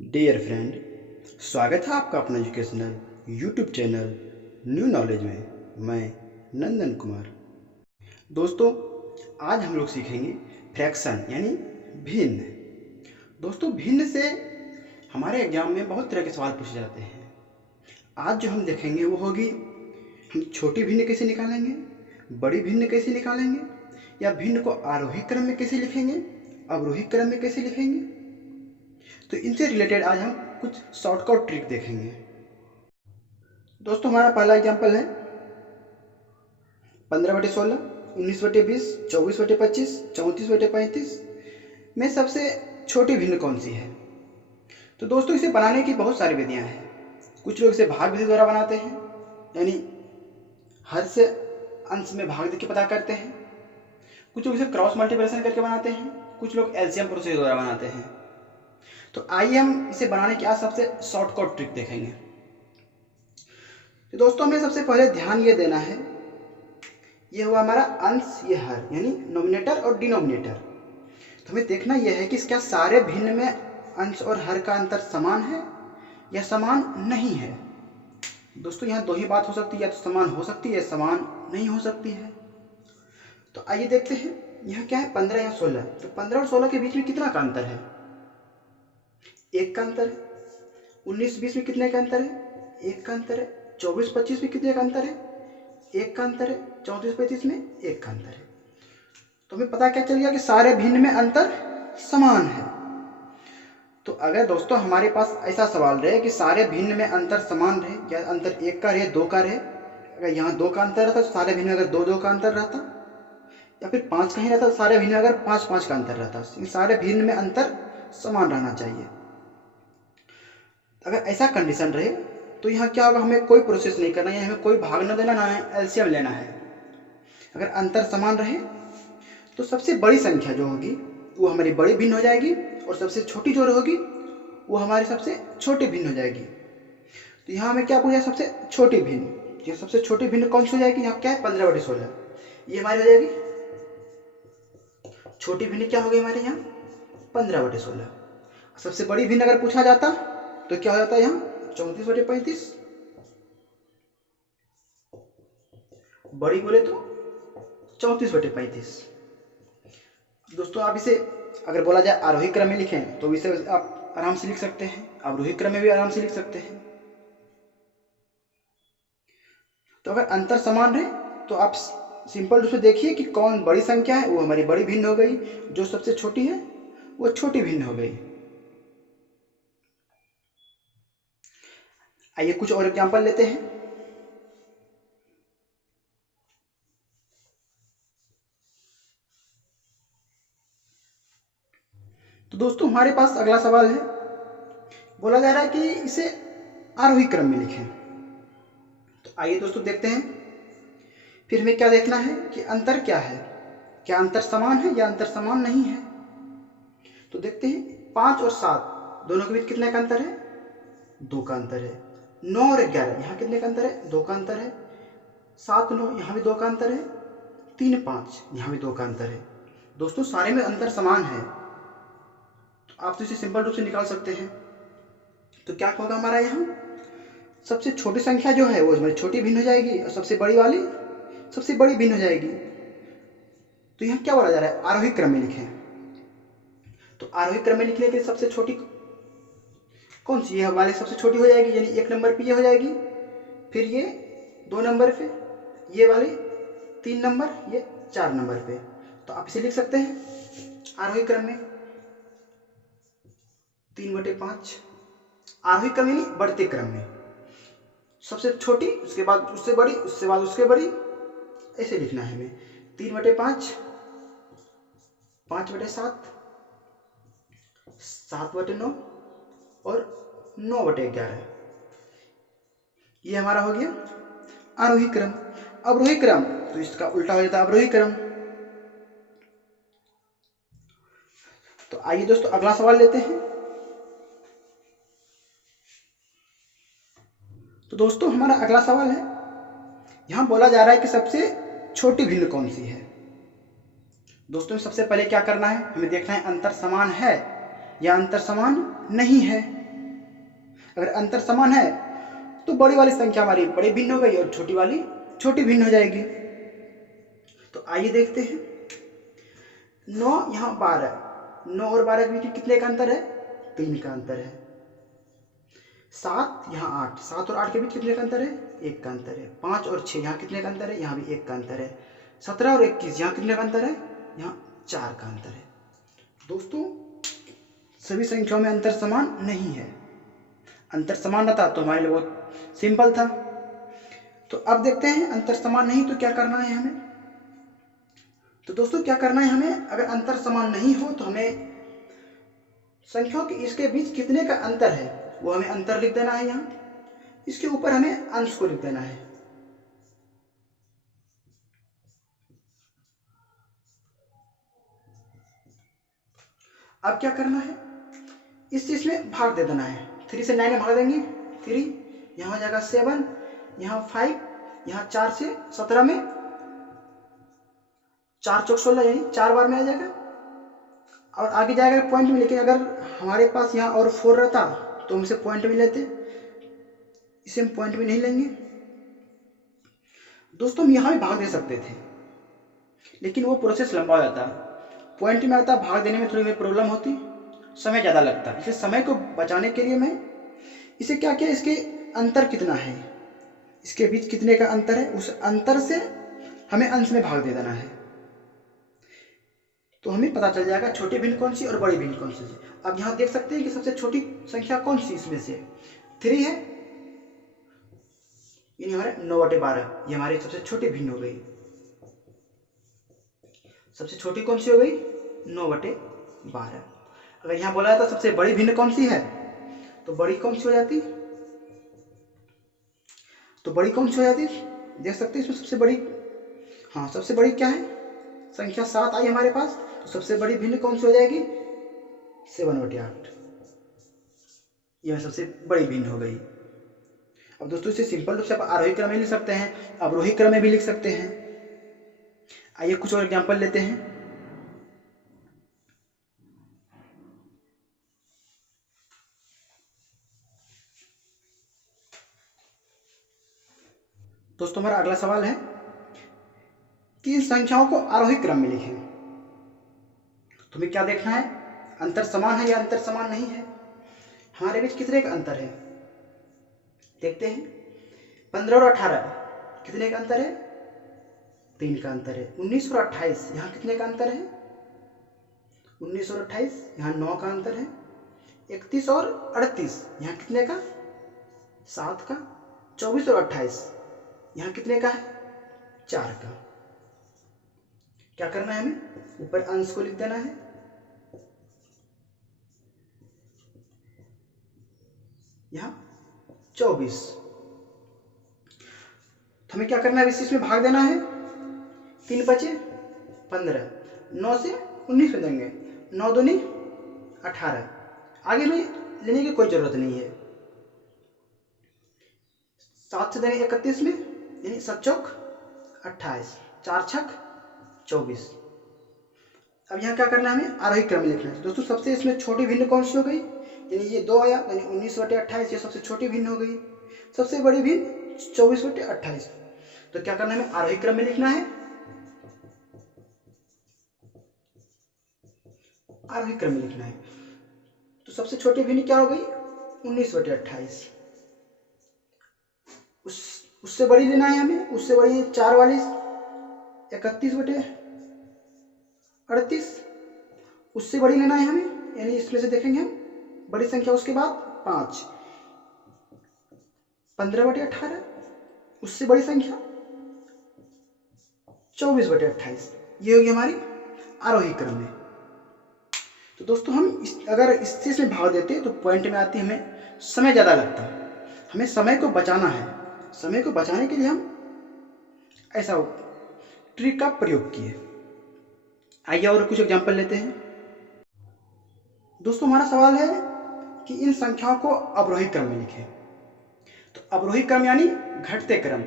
Dear friend, स्वागत है आपका अपना educational YouTube channel new knowledge में। मैं नंदन कुमार। दोस्तों, आज हम लोग सीखेंगे फ्रैक्शन यानी भिन्न। दोस्तों, भिन्न से हमारे एग्जाम में बहुत तरह के सवाल पूछे जाते हैं। आज जो हम देखेंगे वो होगी हम छोटी भिन्न कैसे निकालेंगे, बड़ी भिन्न कैसे निकालेंगे, या भिन्न को आरोही क्रम में कैसे लिखेंगे, अवरोही क्रम में कैसे लिखेंगे। तो इनसे रिलेटेड आज हम कुछ शॉर्टकट ट्रिक देखेंगे। दोस्तों, हमारा पहला एग्जाम्पल है 15/16, 19/20, 24/25, 34/35 में सबसे छोटी भिन्न कौन सी है। तो दोस्तों, इसे बनाने की बहुत सारी विधियां हैं। कुछ लोग इसे भाग विधि द्वारा बनाते हैं, यानी हर से अंश में भाग देके पता करते हैं। कुछ लोग इसे क्रॉस मल्टीप्लिकेशन करके बनाते हैं, कुछ लोग एलसीएम प्रोसेस द्वारा बनाते हैं। तो आइए हम इसे बनाने की आज सबसे शॉर्टकट ट्रिक देखेंगे। तो दोस्तों, हमें सबसे पहले ध्यान ये देना है, ये हुआ हमारा अंश, ये हर, यानी नोमिनेटर और डिनोमिनेटर। तो हमें देखना यह है कि क्या सारे भिन्न में अंश और हर का अंतर समान है या समान नहीं है। दोस्तों, यहाँ दो ही बात हो सकती है, या तो समान हो सकती है या समान नहीं हो सकती है। तो आइए देखते हैं, यहाँ क्या है 15 या 16। तो 15 और 16 के बीच में कितना का अंतर है? 1 का अंतर है। 19-20 में कितने का अंतर है? 1 का अंतर है। 24-25 में कितने का अंतर है? 1 का अंतर है। 34-35 में 1 का अंतर है। तो हमें पता क्या चल गया कि सारे भिन्न में अंतर समान है। तो अगर दोस्तों हमारे पास ऐसा सवाल रहे कि सारे भिन्न में अंतर समान रहे, या अंतर 1 का रहे, 2 का रहे, अगर यहाँ 2 का अंतर रहता तो सारे भिन्न में अगर 2-2 का अंतर रहता, या फिर 5 का ही रहता तो सारे भिन्न में अगर 5-5 का अंतर रहता। सारे भिन्न में अंतर समान रहना चाहिए। अगर ऐसा कंडीशन रहे तो यहाँ क्या होगा, हमें कोई प्रोसेस नहीं करना है, हमें कोई भाग न देना, ना एलसीएम लेना है। अगर अंतर समान रहे तो सबसे बड़ी संख्या जो होगी वो हमारी बड़ी भिन्न हो जाएगी, और सबसे छोटी जो होगी वो हमारी सबसे छोटी भिन्न हो जाएगी। तो यहाँ हमें क्या पूछा, सबसे छोटी भिन्न। ये सबसे छोटी भिन्न कौन सी हो जाएगी? यहाँ क्या है 15/16, ये हमारी हो जाएगी छोटी भिन्न। क्या होगी हमारे यहाँ 15/16। सबसे बड़ी भिन्न अगर पूछा जाता तो क्या हो जाता है यहाँ 34/35। बड़ी बोले तो 34/35। दोस्तों, आप इसे अगर बोला जाए आरोही क्रम में लिखें तो इसे आप आराम से लिख सकते हैं, अवरोही क्रम में भी आराम से लिख सकते हैं। तो अगर अंतर समान रहे तो आप सिंपल रूप से देखिए कि कौन बड़ी संख्या है, वो हमारी बड़ी भिन्न हो गई, जो सबसे छोटी है वो छोटी भिन्न हो गई। आइए कुछ और एग्जाम्पल लेते हैं। तो दोस्तों, हमारे पास अगला सवाल है, बोला जा रहा है कि इसे आरोही क्रम में लिखें। तो आइए दोस्तों देखते हैं। फिर हमें क्या देखना है कि अंतर क्या है, क्या अंतर समान है या अंतर समान नहीं है। तो देखते हैं, 5 और 7 दोनों के बीच कितने का अंतर है? 2 का अंतर है। 9 और 11 यहाँ कितने का अंतर है? 2 का अंतर है। 7-9 यहाँ भी 2 का अंतर है। 3-5 यहाँ भी 2 का अंतर है। दोस्तों, सारे में अंतर समान है, तो आप तो इसे सिंपल रूप से निकाल सकते हैं। तो क्या होगा हमारा यहाँ, सबसे छोटी संख्या जो है वो हमारी छोटी भिन्न हो जाएगी, और सबसे बड़ी वाली सबसे बड़ी भिन्न हो जाएगी। तो यहाँ क्या बोला जा रहा है, आरोही क्रम में लिखें। तो आरोही क्रम में लिखने के लिए सबसे छोटी कौन सी? ये हमारी सबसे छोटी हो जाएगी, यानी 1 नंबर पे ये हो जाएगी, फिर ये 2 नंबर पे, ये वाली 3 नंबर, ये 4 नंबर पे। तो आप इसे लिख सकते हैं आरोही क्रम में 3/5। आरोही क्रम यानी बढ़ते क्रम में, सबसे छोटी, उसके बाद उससे बड़ी, उसके बाद उसके बड़ी, ऐसे लिखना है हमें। 3/5, 5/7, 7/9 और 9/11। ये हमारा हो गया आरोही क्रम। अवरोही क्रम तो इसका उल्टा हो जाता है अवरोही क्रम। तो आइए दोस्तों अगला सवाल लेते हैं। तो दोस्तों, हमारा अगला सवाल है, यहां बोला जा रहा है कि सबसे छोटी भिन्न कौन सी है। दोस्तों, सबसे पहले क्या करना है, हमें देखना है अंतर समान है या अंतर समान नहीं है। अगर अंतर समान है तो बड़ी वाली संख्या हमारी बड़ी भिन्न हो गई और छोटी वाली छोटी भिन्न हो जाएगी। तो आइए देखते हैं। 9 यहाँ 12, 9 और 12 के बीच में कितने का अंतर है? 3 का अंतर है। 7 यहाँ 8, 7 और 8 के बीच कितने का अंतर है? 1 का अंतर है। 5 और 6 यहाँ कितने का अंतर है? यहाँ भी 1 का अंतर है। 17 और 21 यहाँ कितने का अंतर है? यहाँ 4 का अंतर है। दोस्तों सभी संख्याओं में अंतर समान नहीं है। अंतर समान रहता तो हमारे लिए बहुत सिंपल था। तो अब देखते हैं अंतर समान नहीं तो क्या करना है हमें। तो दोस्तों क्या करना है हमें, अगर अंतर समान नहीं हो तो हमें संख्याओं के इसके बीच कितने का अंतर है वो हमें अंतर लिख देना है। यहाँ इसके ऊपर हमें अंश को लिख देना है। अब क्या करना है, इस चीज में भाग दे देना है। 3 से 9 में भाग देंगे, 3 यहाँ हो जाएगा 7, यहाँ 5, यहाँ 4 से 17 में 4 चौक 16 यानी 4 बार में आ जाएगा और आगे जाएगा पॉइंट में। लेकिन अगर हमारे पास यहाँ और 4 रहता तो हम इसे पॉइंट में लेते, इसे हम पॉइंट में नहीं लेंगे। दोस्तों हम यहाँ भी भाग दे सकते थे लेकिन वो प्रोसेस लंबा हो जाता। पॉइंट में आता भाग देने में थोड़ी मेरी प्रॉब्लम होती, समय ज़्यादा लगता। इसलिए समय को बचाने के लिए मैं इसे क्या किया, इसके अंतर कितना है, इसके बीच कितने का अंतर है, उस अंतर से हमें अंश में भाग दे देना है। तो हमें पता चल जाएगा छोटी भिन्न कौन सी और बड़ी भिन्न कौन सी। अब यहाँ देख सकते हैं कि सबसे छोटी संख्या कौन सी इसमें से 3 है, यानी हमारे 9/12 ये हमारी सबसे छोटी भिन्न हो गई। सबसे छोटी कौन सी हो गई? 9/12। अगर यहाँ बोला जाता सबसे बड़ी भिन्न कौन सी है तो बड़ी कौन सी हो जाती? तो बड़ी कौन सी हो जाती? देख सकते हैं इसमें सबसे बड़ी, हाँ सबसे बड़ी क्या है, संख्या 7 आई हमारे पास। तो सबसे बड़ी भिन्न कौन सी हो जाएगी? 7/8, यह सबसे बड़ी भिन्न हो गई। अब दोस्तों इसे सिंपल रूप से आप आरोही क्रम में लिख सकते हैं, अवरोही क्रम में भी लिख सकते हैं। आइए कुछ और एग्जाम्पल लेते हैं। दोस्तों हमारा अगला सवाल है कि इन संख्याओं को आरोही क्रम में लिखें। तुम्हें क्या देखना है, अंतर समान है या अंतर समान नहीं है, हमारे बीच कितने का अंतर है। देखते हैं 15 और 18 कितने का अंतर है? 3 का अंतर है। 19 और 28 यहाँ कितने का अंतर है? 19 और 28 यहाँ 9 का अंतर है। 31 और 38 यहाँ कितने का? 7 का। 24 और 28 यहाँ कितने का है? 4 का। क्या करना है हमें, ऊपर अंश को लिख देना है। यहाँ 24। तो हमें क्या करना है, इस चीज में भाग देना है। 3 बचे 15, 9 से 19 में देंगे, 9 दूनी 18। आगे में लेने की कोई जरूरत नहीं है। 7 से देंगे 31 में, यानी 7 चौक 28, 4 छक 24। अब यहाँ क्या करना है, हमें आरोही क्रम में लिखना है। दोस्तों सबसे इसमें छोटी भिन्न कौन सी हो गई, यानी ये 2 आया, यानी 19/28 ये सबसे छोटी भिन्न हो गई। सबसे बड़ी भिन्न 24/28। तो क्या करना है, हमें आरोही क्रम में लिखना है। आरोही क्रम में लिखना है। तो सबसे छोटी भिन्न क्या हो गई? 19/28। उससे बड़ी लेना है हमें, उससे बड़ी 4 वाली 31/38। उससे बड़ी लेना है हमें, यानी इसमें से देखेंगे हम बड़ी संख्या, उसके बाद 5 15/18। उससे बड़ी संख्या 24/28। ये होगी हमारी आरोही क्रम में। तो दोस्तों हम अगर इस चीज में भाग देते तो पॉइंट में आती, हमें समय ज़्यादा लगता। हमें समय को बचाना है। समय को बचाने के लिए हम ऐसा ट्रिक का प्रयोग किए। आइए और कुछ एग्जाम्पल लेते हैं। दोस्तों हमारा सवाल है कि इन संख्याओं को अवरोही क्रम में लिखें। तो अवरोही क्रम यानी घटते क्रम।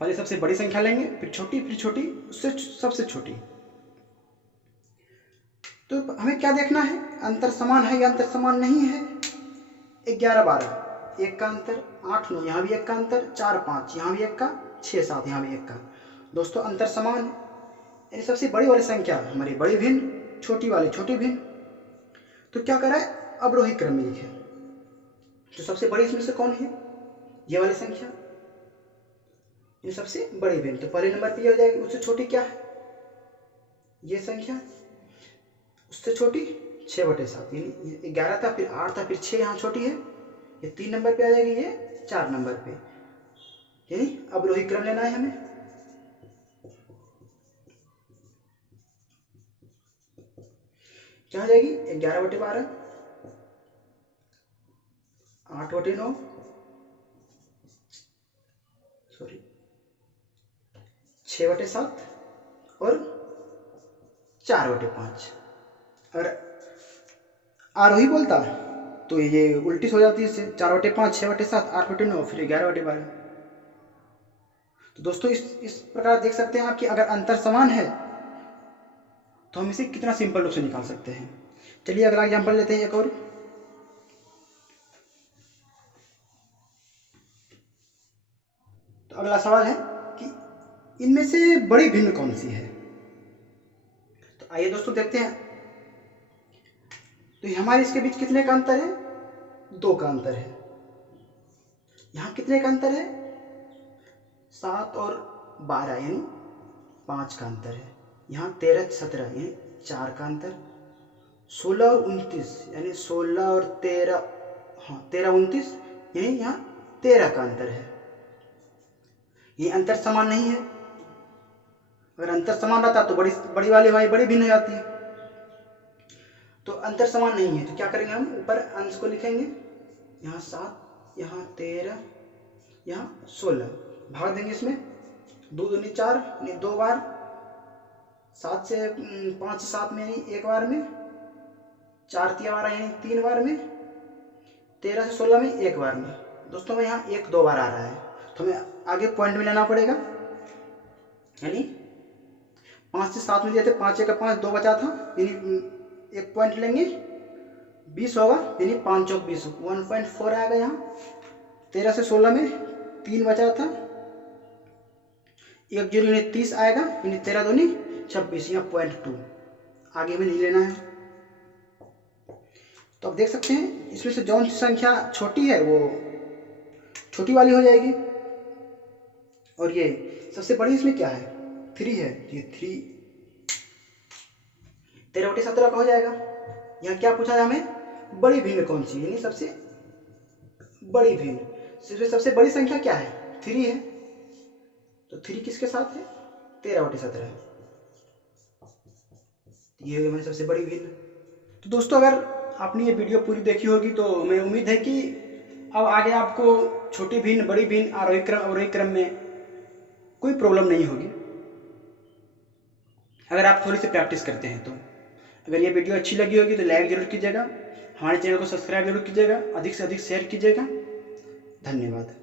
पहले सबसे बड़ी संख्या लेंगे, फिर छोटी, उससे सबसे छोटी। तो हमें क्या देखना है, अंतर समान है या अंतर समान नहीं है। 11/12 1 का अंतर, 8 9 यहाँ भी 1 का अंतर, 4 5 यहाँ भी 1 का, 6 7 यहाँ भी 1 का। दोस्तों अंतर समान है, यानी सबसे बड़ी वाली संख्या हमारी बड़ी भिन्न, छोटी वाली छोटी भिन्न। तो क्या करा है, अवरोही क्रम में लिखे। तो सबसे बड़ी इसमें से कौन है, ये वाली संख्या, ये सबसे बड़ी भिन्न। तो पहले नंबर पे ये हो जाएगी। उससे छोटी क्या है, ये संख्या, उससे छोटी 6/7, यानी 11 था, फिर 8 था, फिर 6 यहाँ छोटी है, ये 3 नंबर पे आ जाएगी, ये 4 नंबर पे। यानी अवरोही क्रम लेना है हमें। क्या हो जाएगी, 11/12, 8/9, सॉरी 6/7 और 4/5। अगर आरोही बोलता तो ये उल्टी हो जाती है इससे, 4/5, 6/7, 8/9, फिर 11/12। तो दोस्तों इस प्रकार देख सकते हैं आप कि अगर अंतर समान है तो हम इसे कितना सिंपल रूप से निकाल सकते हैं। चलिए अगला एग्जाम्पल लेते हैं एक और। तो अगला सवाल है कि इनमें से बड़ी भिन्न कौन सी है। तो आइए दोस्तों देखते हैं। तो हमारे इसके बीच कितने का अंतर है, 2 का अंतर है। यहाँ कितने का अंतर है, 7 और 12 यानी 5 का अंतर है। यहाँ 13 17 यानी 4 का अंतर। 16 और 29 यानी 16 और 13, हाँ 13 29 यानी यहाँ 13 का अंतर है। ये अंतर समान नहीं है। अगर अंतर समान रहता तो बड़ी वाली हमारी बड़ी भिन्न हो जाती है। तो अंतर समान नहीं है तो क्या करेंगे, हम ऊपर अंश को लिखेंगे, यहाँ 7, यहाँ 13, यहाँ 16, भाग देंगे इसमें, 2 दूनी 4 यानी 2 बार, 7 से 5 से 7 में यानी 1 बार में, 4 3 बार यानी 3 बार में, 13 से 16 में 1 बार में। दोस्तों में यहाँ 1 2 बार आ रहा है तो हमें आगे पॉइंट में लेना पड़ेगा, यानी 5 से 7 में दिए थे, 5 1 5, 2 बचा था, यानी 1 पॉइंट लेंगे, 20 होगा, यानी 5 चौक 20, 1.4 आएगा यहाँ। 13 से 16 में 3 बचा था, 1 0 यानी 30 आएगा, यानी 13 दूनी 26, यहाँ 0.2 आगे में नहीं लेना है। तो अब देख सकते हैं इसमें से जौन सी संख्या छोटी है वो छोटी वाली हो जाएगी। और ये सबसे बड़ी इसमें क्या है, 3 है, ये 3 13/17 का हो जाएगा। यहाँ क्या पूछा है हमें, बड़ी भिन्न कौन सी, यानी सबसे बड़ी भिन्न। सबसे बड़ी संख्या क्या है, 3 है, तो 3 किसके साथ है, 13/17, ये है हमारी सबसे बड़ी भिन्न। तो दोस्तों अगर आपने ये वीडियो पूरी देखी होगी तो मैं उम्मीद है कि अब आगे आपको छोटी भिन्न बड़ी भिन्न आरोही क्रम में कोई प्रॉब्लम नहीं होगी, अगर आप थोड़ी सी प्रैक्टिस करते हैं तो। अगर ये वीडियो अच्छी लगी होगी तो लाइक जरूर कीजिएगा, हमारे चैनल को सब्सक्राइब जरूर कीजिएगा, अधिक से अधिक शेयर कीजिएगा। धन्यवाद।